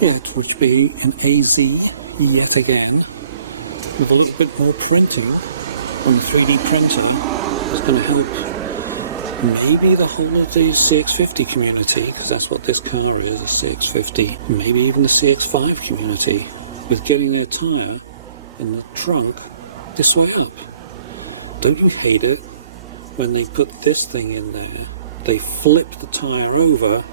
it would be an AZ yet again, with a little bit more printing on the 3D printer is going to help maybe the whole of the CX50 community, because that's what this car is, a CX50, maybe even the CX5 community, with getting their tyre in the trunk this way up. Don't you hate it when they put this thing in there, they flip the tyre over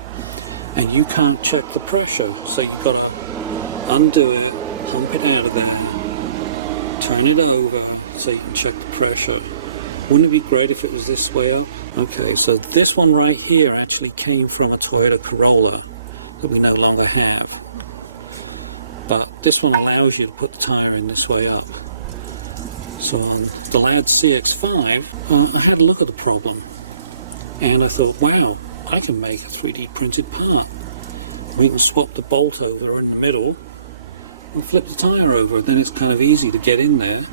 and you can't check the pressure, so you've got to undo it, pump it out of there, turn it over so you can check the pressure. Wouldn't it be great if it was this way up? Okay, so this one right here actually came from a Toyota Corolla that we no longer have. But this one allows you to put the tyre in this way up. So on the Mazda CX5, I had a look at the problem and I thought, wow, I can make a 3D printed part. We can swap the bolt over in the middle and flip the tyre over. Then it's kind of easy to get in there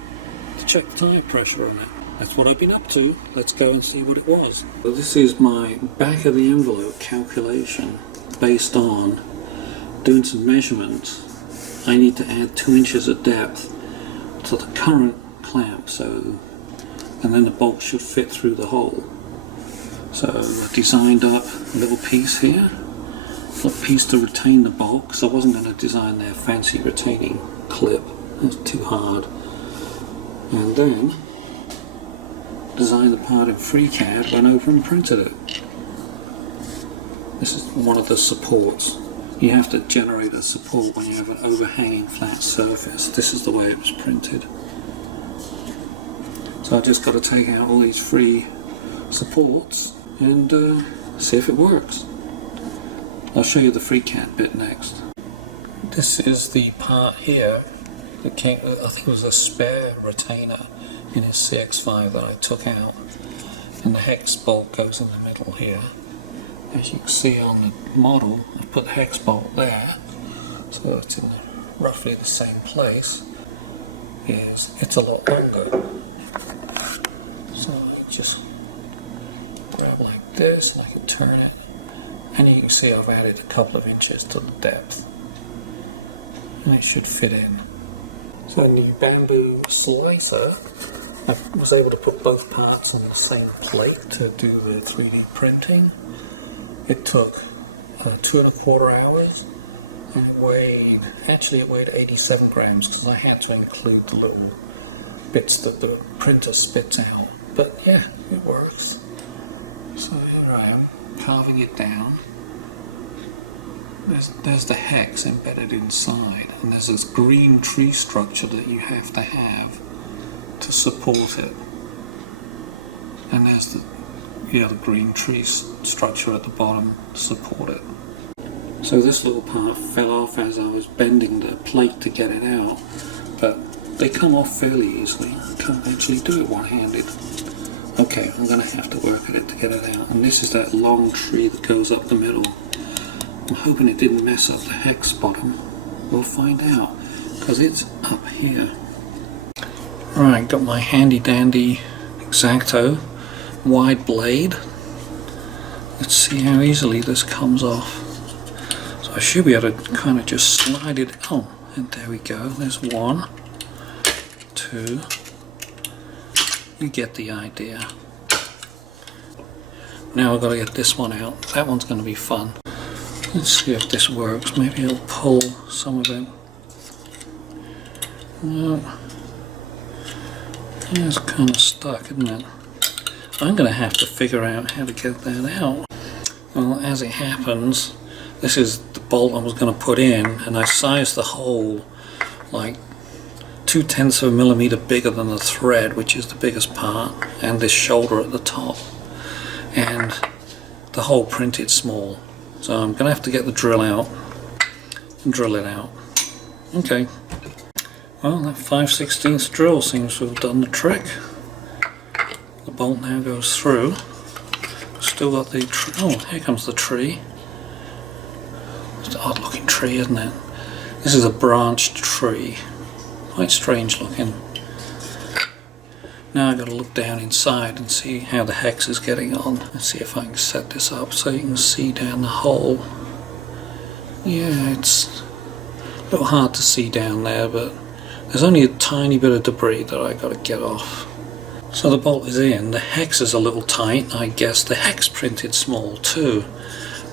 to check the tyre pressure on it. That's what I've been up to. Let's go and see what it was. So this is my back of the envelope calculation based on doing some measurements. I need to add 2 inches of depth to the current clamp, and then the bolt should fit through the hole. So I designed up a little piece here, a little piece to retain the bolt, because I wasn't going to design their fancy retaining clip, that's too hard. And then designed the part in FreeCAD, went over and printed it. This is one of the supports. You have to generate a support when you have an overhanging flat surface. This is the way it was printed. So I just got to take out all these free supports and see if it works. I'll show you the FreeCAD bit next. This is the part here that came, I think it was a spare retainer in his CX5 that I took out, and the hex bolt goes in the middle here. As you can see on the model, I put the hex bolt there, so it's in roughly the same place. It's a lot longer. So I just grab like this and I can turn it, and you can see I've added a couple of inches to the depth, and it should fit in. So in the bamboo slicer, I was able to put both parts on the same plate to do the 3D printing. It took 2¼ hours, and it weighed 87 grams, because I had to include the little bits that the printer spits out. But yeah, it works. So here I am, carving it down. There's the hex embedded inside, and there's this green tree structure that you have to support it. And there's the green tree structure at the bottom to support it. So this little part fell off as I was bending the plate to get it out, but they come off fairly easily. I can't actually do it one-handed. Okay, I'm going to have to work at it to get it out. And this is that long tree that goes up the middle. I'm hoping it didn't mess up the hex bottom. We'll find out, because it's up here. Alright, got my handy dandy X-Acto wide blade. Let's see how easily this comes off. So I should be able to kind of just slide it. Oh, and there we go. There's 1, 2. You get the idea. Now I've got to get this one out. That one's going to be fun. Let's see if this works. Maybe it'll pull some of it. No. Yeah, it's kind of stuck, isn't it? I'm going to have to figure out how to get that out. Well, as it happens, this is the bolt I was going to put in, and I sized the hole like 0.2 of a millimeter bigger than the thread, which is the biggest part, and this shoulder at the top. And the hole printed small. So I'm going to have to get the drill out and drill it out. Okay. Well, that 5/16 drill seems to have done the trick. The bolt now goes through. Still got the oh, here comes the tree. It's an odd looking tree, isn't it? This is a branched tree. Quite strange looking. Now I've got to look down inside and see how the hex is getting on. Let's see if I can set this up so you can see down the hole. Yeah, it's A little hard to see down there, but there's only a tiny bit of debris that I got to get off. So the bolt is in. The hex is a little tight. I guess the hex printed small too,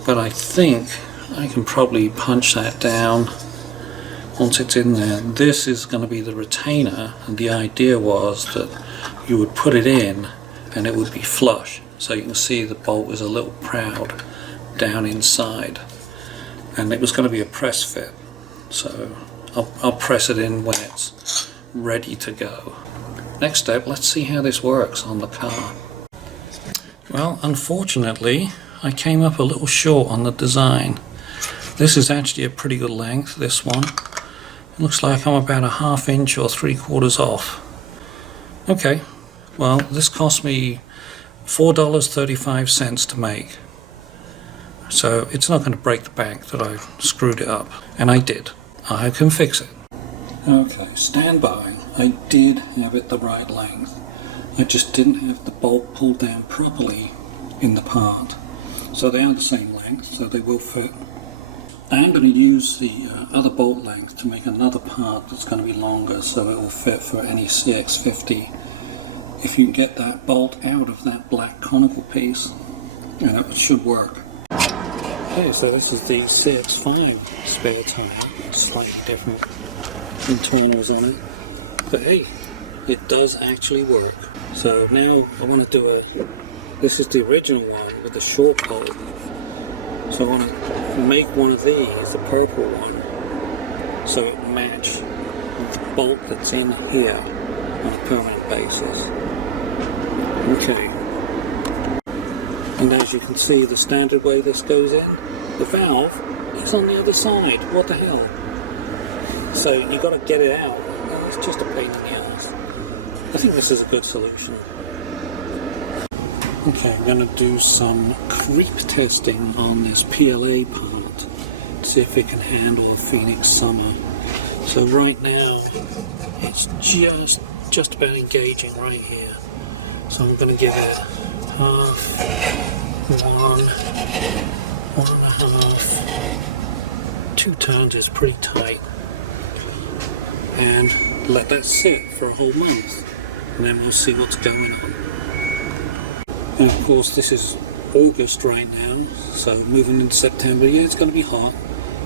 but I think I can probably punch that down once it's in there. This is going to be the retainer, and the idea was that you would put it in and it would be flush. So you can see the bolt is a little proud down inside, and it was going to be a press fit. So I'll press it in when it's ready to go. Next step, let's see how this works on the car. Well, unfortunately, I came up a little short on the design. This is actually a pretty good length, this one. It looks like I'm about a 1/2 inch or 3/4 off. Okay, well, this cost me $4.35 to make. So it's not going to break the bank that I screwed it up. And I did. I can fix it. Okay, stand by. I did have it the right length. I just didn't have the bolt pulled down properly in the part. So they are the same length, so they will fit. I'm going to use the other bolt length to make another part that's going to be longer, so it will fit for any CX5. If you can get that bolt out of that black conical piece, it should work. Okay, so this is the CX5 spare tire, slightly different internals on it, but hey, it does actually work. So now I want to do this is the original one with the short bolt, so I want to make one of these, the purple one, so it match the bolt that's in here on a permanent basis. Okay, and as you can see, the standard way this goes in, the valve is on the other side. What the hell? So you got to get it out. It's just a pain in the ass. I think this is a good solution. Okay, I'm going to do some creep testing on this PLA part to see if it can handle a Phoenix summer. So right now it's just about engaging right here. So I'm going to give it 1/2, 1.5. 2 turns is pretty tight. And let that sit for a whole month. And then we'll see what's going on. And of course this is August right now, so moving into September, yeah, it's going to be hot.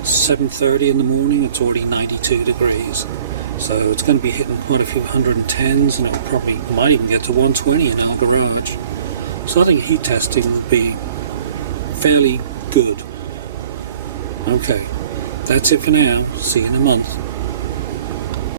7:30 in the morning, it's already 92 degrees. So it's going to be hitting quite a few 110s, and it might even get to 120 in our garage. So I think heat testing would be fairly good. Okay, that's it for now. See you in a month.